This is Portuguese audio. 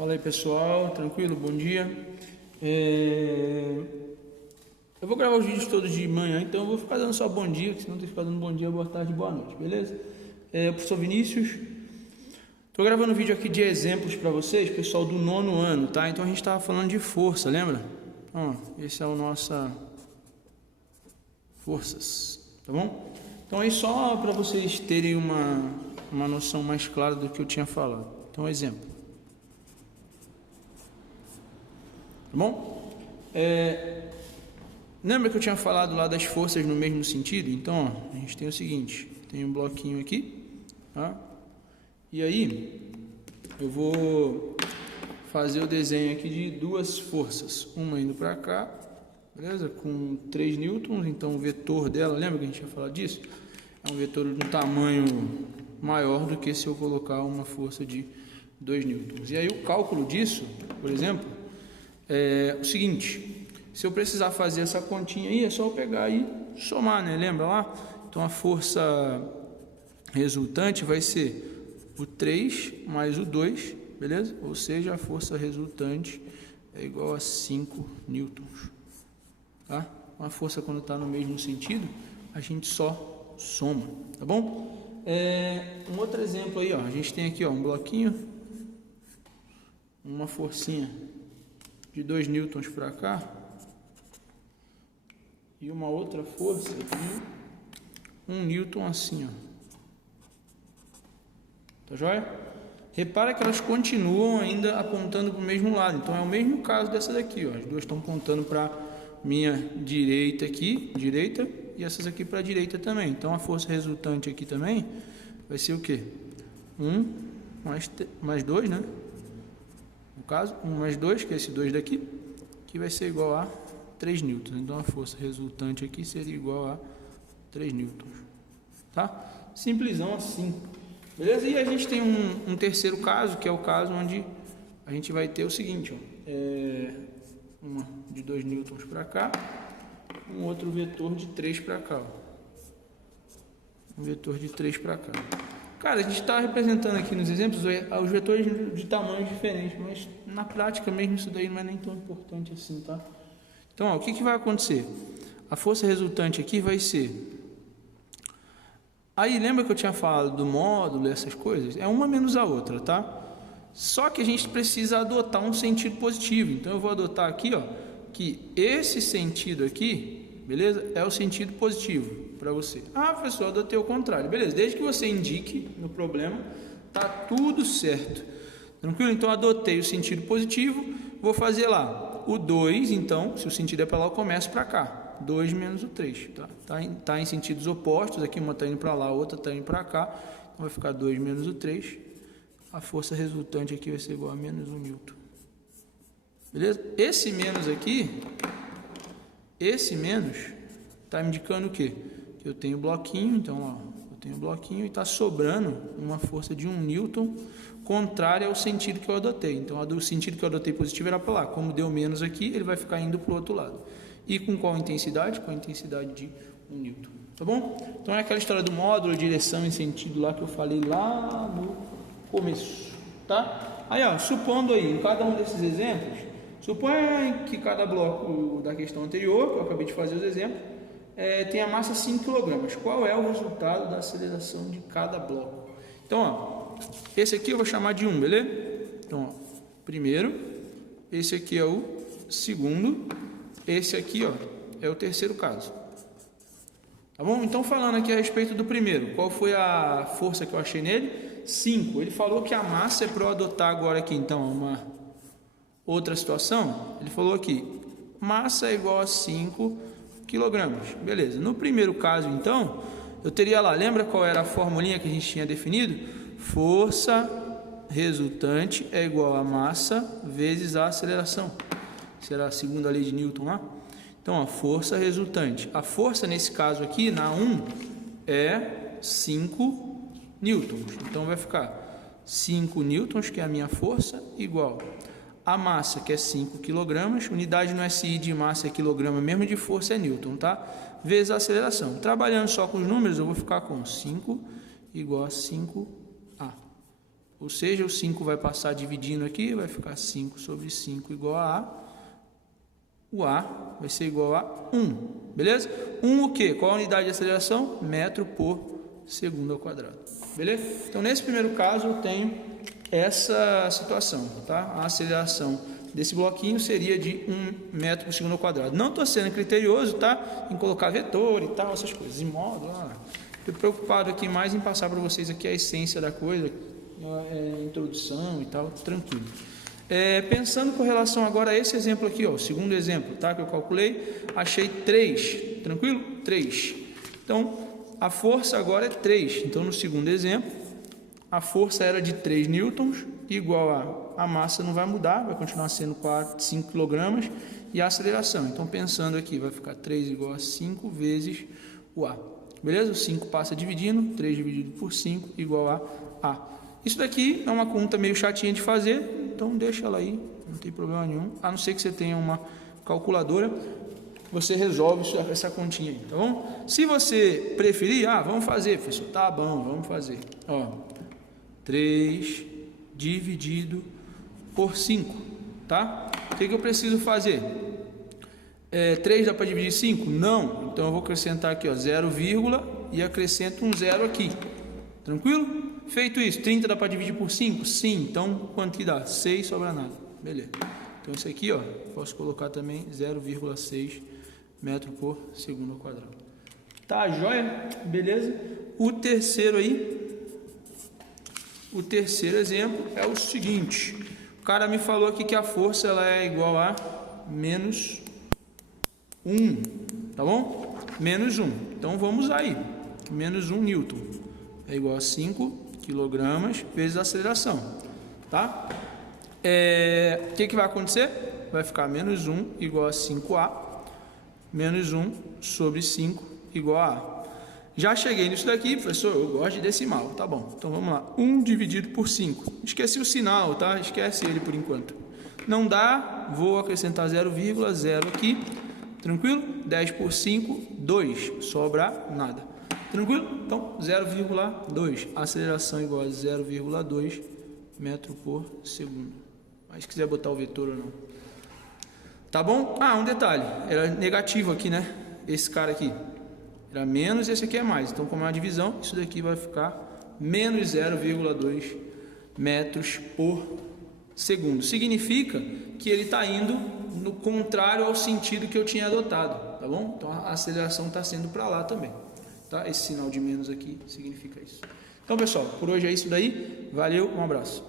Fala aí pessoal, tranquilo? Bom dia. Eu vou gravar os vídeos todos de manhã, então eu vou ficar dando só bom dia, que senão tem que ficar dando bom dia, boa tarde, boa noite, beleza? Professor Vinícius, estou gravando um vídeo aqui de exemplos para vocês, pessoal do 9º ano, tá? Então a gente estava falando de força, lembra? Esse é o nossa forças, tá bom? Então aí só para vocês terem uma noção mais clara do que eu tinha falado. Então exemplo. Tá bom? Lembra que eu tinha falado lá das forças no mesmo sentido? Então, ó, a gente tem o seguinte, tem um bloquinho aqui, tá? E aí, eu vou fazer o desenho aqui de duas forças, uma indo para cá, beleza? Com 3 newtons, então o vetor dela, lembra que a gente tinha falado disso? É um vetor de um tamanho maior do que se eu colocar uma força de 2 newtons. E aí o cálculo disso, por exemplo, é o seguinte: se eu precisar fazer essa continha aí, é só eu pegar e somar, né? Lembra lá? Então a força resultante vai ser o 3 mais o 2, beleza? Ou seja, a força resultante é igual a 5 newtons, tá? Uma força, quando está no mesmo sentido, a gente só soma, tá bom? Um outro exemplo aí, ó, a gente tem aqui, ó, um bloquinho, uma forcinha de 2 newtons para cá e uma outra força de 1 newton assim, ó. Tá joia? Repara que elas continuam ainda apontando para o mesmo lado, então é o mesmo caso dessa daqui, ó. As duas estão apontando para minha direita aqui, direita, e essas aqui para a direita também. Então a força resultante aqui também vai ser o quê? 1 mais 2, né? No caso, 1 mais 2, que é esse 2 daqui, que vai ser igual a 3 newtons. Então a força resultante aqui seria igual a 3 newtons. Tá? Simplesão assim. Beleza? E a gente tem um terceiro caso, que é o caso onde a gente vai ter o seguinte, ó. Uma de 2 newtons para cá, um outro vetor de 3 para cá, ó. Um vetor de 3 para cá. Cara, a gente está representando aqui nos exemplos os vetores de tamanhos diferentes, mas na prática mesmo isso daí não é nem tão importante assim, tá? Então, ó, o que vai acontecer? A força resultante aqui vai ser... Aí, lembra que eu tinha falado do módulo e essas coisas? É uma menos a outra, tá? Só que a gente precisa adotar um sentido positivo. Então, eu vou adotar aqui, ó, que esse sentido aqui, beleza? É o sentido positivo para você. Ah, professor, eu adotei o contrário. Beleza, desde que você indique no problema, tá tudo certo. Tranquilo? Então, adotei o sentido positivo. Vou fazer lá o 2, então, se o sentido é para lá, eu começo para cá. 2 menos o 3, tá? Tá em sentidos opostos. Aqui uma está indo para lá, a outra está indo para cá. Então, vai ficar 2 menos o 3. A força resultante aqui vai ser igual a menos 1 newton. Beleza? Esse menos aqui, esse menos, está me indicando o quê? Que eu tenho bloquinho, então, ó, eu tenho bloquinho e está sobrando uma força de 1 newton, contrária ao sentido que eu adotei. Então, o sentido que eu adotei positivo era para lá. Como deu menos aqui, ele vai ficar indo para o outro lado. E com qual intensidade? Com a intensidade de 1 newton. Tá bom? Então, é aquela história do módulo, direção e sentido lá que eu falei lá no começo, tá? Aí, ó, supondo aí, em cada um desses exemplos, suponha que cada bloco da questão anterior, que eu acabei de fazer os exemplos, tem a massa 5 kg. Qual é o resultado da aceleração de cada bloco? Então, ó, esse aqui eu vou chamar de 1, beleza? Então, ó, primeiro, esse aqui é o segundo, esse aqui, ó, é o terceiro caso. Tá bom? Então, falando aqui a respeito do primeiro, qual foi a força que eu achei nele? 5. Ele falou que a massa é para eu adotar agora aqui, então, uma outra situação. Ele falou aqui, massa é igual a 5 kg. Beleza. No primeiro caso, então, eu teria lá, lembra qual era a formulinha que a gente tinha definido? Força resultante é igual a massa vezes a aceleração. Será a segunda lei de Newton lá? Então, a força resultante. A força, nesse caso aqui, na 1, é 5 newtons. Então, vai ficar 5 newtons, que é a minha força, igual a massa, que é 5 kg. Unidade no SI de massa é quilograma, mesmo de força é newton, tá? Vezes a aceleração. Trabalhando só com os números, eu vou ficar com 5 igual a 5A. Ou seja, o 5 vai passar dividindo aqui, vai ficar 5 sobre 5 igual a A. O A vai ser igual a 1, beleza? 1 o quê? Qual a unidade de aceleração? Metro por segundo ao quadrado, beleza? Então, nesse primeiro caso, eu tenho essa situação, tá? A aceleração desse bloquinho seria de 1 metro por segundo ao quadrado. Não estou sendo criterioso, tá? Em colocar vetor e tal, essas coisas, em módulo, Estou preocupado aqui mais em passar para vocês aqui a essência da coisa, introdução e tal, tranquilo. Pensando com relação agora a esse exemplo aqui, ó, o segundo exemplo, tá? Que eu calculei, achei 3, tranquilo? 3. Então, a força agora é 3. Então, no segundo exemplo, a força era de 3 newtons, igual a massa não vai mudar, vai continuar sendo 5 kg, e a aceleração. Então, pensando aqui, vai ficar 3 igual a 5 vezes o A. Beleza? O 5 passa dividindo, 3 dividido por 5 igual a A. Isso daqui é uma conta meio chatinha de fazer, então deixa ela aí, não tem problema nenhum. A não ser que você tenha uma calculadora, você resolve essa continha aí, tá bom? Se você preferir, vamos fazer, professor, tá bom, vamos fazer. Ó, 3 dividido por 5, tá? O que eu preciso fazer? 3 dá para dividir 5? Não, então eu vou acrescentar aqui, ó, 0, e acrescento um 0 aqui, tranquilo? Feito isso, 30 dá para dividir por 5? Sim, então quanto que dá? 6 sobra nada, beleza. Então isso aqui, ó, posso colocar também 0,6 metro por segundo ao quadrado. Tá, joia? Beleza? O terceiro exemplo é o seguinte. O cara me falou aqui que a força ela é igual a menos 1, tá bom? Menos 1. Então vamos usar aí. Menos 1 newton é igual a 5 kg vezes a aceleração, tá? O que vai acontecer? Vai ficar menos 1 igual a 5A, menos 1 sobre 5 igual a A. Já cheguei nisso daqui, professor, eu gosto de decimal, tá bom. Então vamos lá, 1 dividido por 5. Esqueci o sinal, tá? Esquece ele por enquanto. Não dá, vou acrescentar 0,0 aqui, tranquilo? 10 por 5, 2, sobra nada. Tranquilo? Então, 0,2. Aceleração igual a 0,2 metro por segundo. Mas se quiser botar o vetor ou não. Tá bom? Um detalhe. Era negativo aqui, né? Esse cara aqui. Era menos, esse aqui é mais. Então, como é uma divisão, isso daqui vai ficar menos 0,2 metros por segundo. Significa que ele está indo no contrário ao sentido que eu tinha adotado. Tá bom? Então, a aceleração está sendo para lá também. Tá? Esse sinal de menos aqui significa isso. Então, pessoal, por hoje é isso daí. Valeu, um abraço.